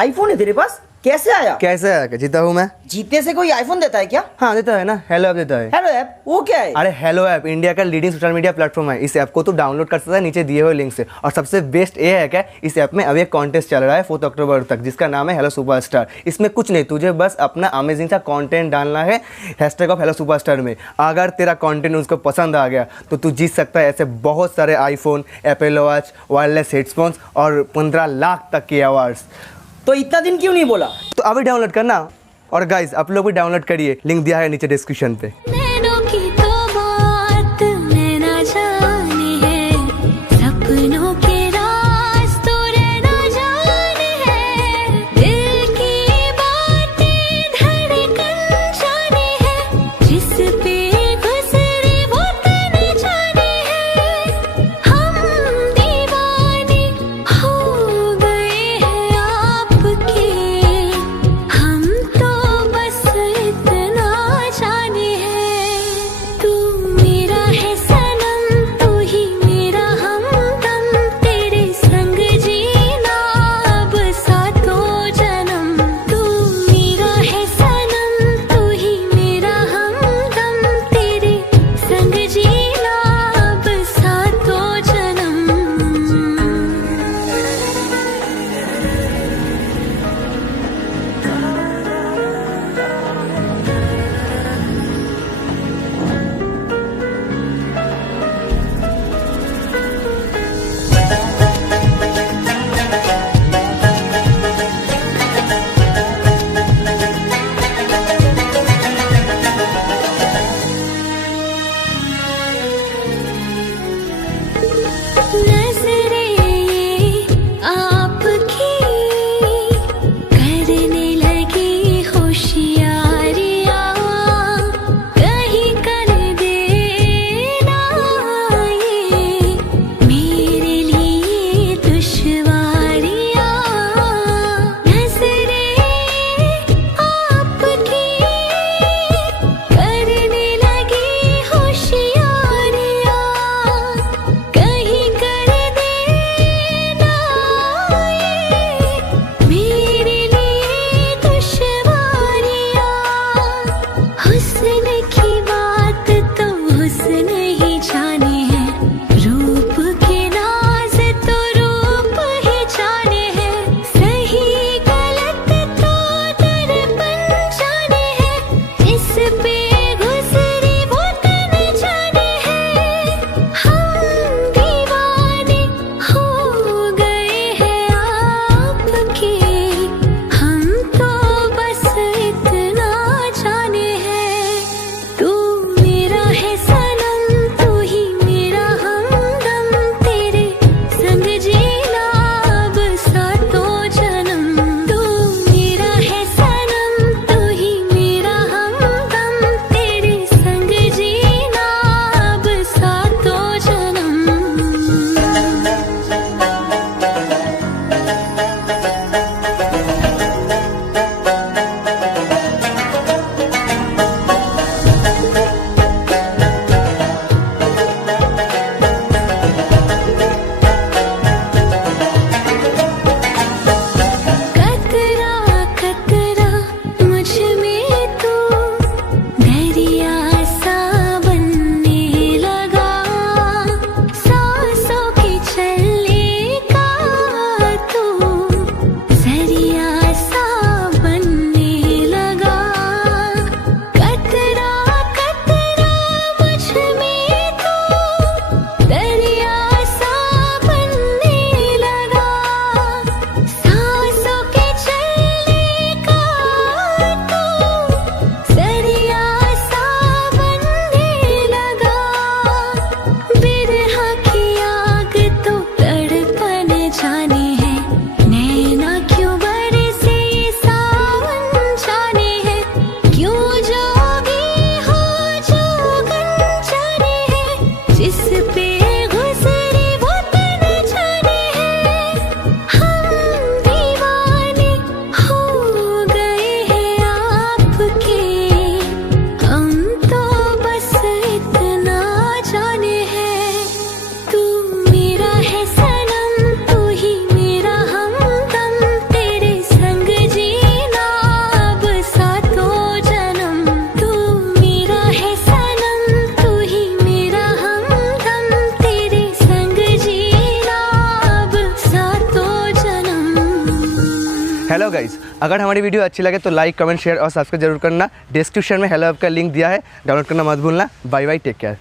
IPhone है तेरे पास? कैसे आया? कैसे आया? जीता हूँ मैं। जीतने से कोई आईफोन देता है क्या? हाँ देता है ना, हेलो ऐप देता है। हेलो ऐप वो क्या है? अरे हेलो ऐप इंडिया का लीडिंग सोशल मीडिया प्लेटफॉर्म है। इस ऐप को तू डाउनलोड कर सकता है नीचे दिए हुए लिंक से। और सबसे बेस्ट ये है क्या, इस ऐप में अभी एक कॉन्टेस्ट चल रहा है 4 अक्टूबर तक, जिसका नाम है हेलो सुपरस्टार। इसमें कुछ नहीं, तुझे बस अपना अमेजिंग सा कंटेंट डालना है हैशटैग ऑफ हेलो सुपरस्टार में। अगर तेरा कंटेंट उसको पसंद आ गया तो तू जीत सकता है ऐसे बहुत सारे iPhone, Apple watch, wireless headphones और 15 लाख तक के अवार्ड्स। तो इतना दिन क्यों नहीं बोला? तो अभी डाउनलोड करना। और गाइज आप लोग भी डाउनलोड करिए, लिंक दिया है नीचे डिस्क्रिप्शन पे। नैनों की तो बात नैना जाने है, सपनों के राज तो रहना जाने है, दिल की बातें धड़कन जाने है, जिस पे गुजरे वो तन जाने है, हम दीवाने हो गए हैं आपके, हम तो बस इतना जाने हैं। हेलो गाइस, अगर हमारी वीडियो अच्छी लगे तो लाइक, कमेंट, शेयर और सब्सक्राइब जरूर करना। डिस्क्रिप्शन में हेलो ऐप का लिंक दिया है, डाउनलोड करना मत भूलना। Bye bye, take care.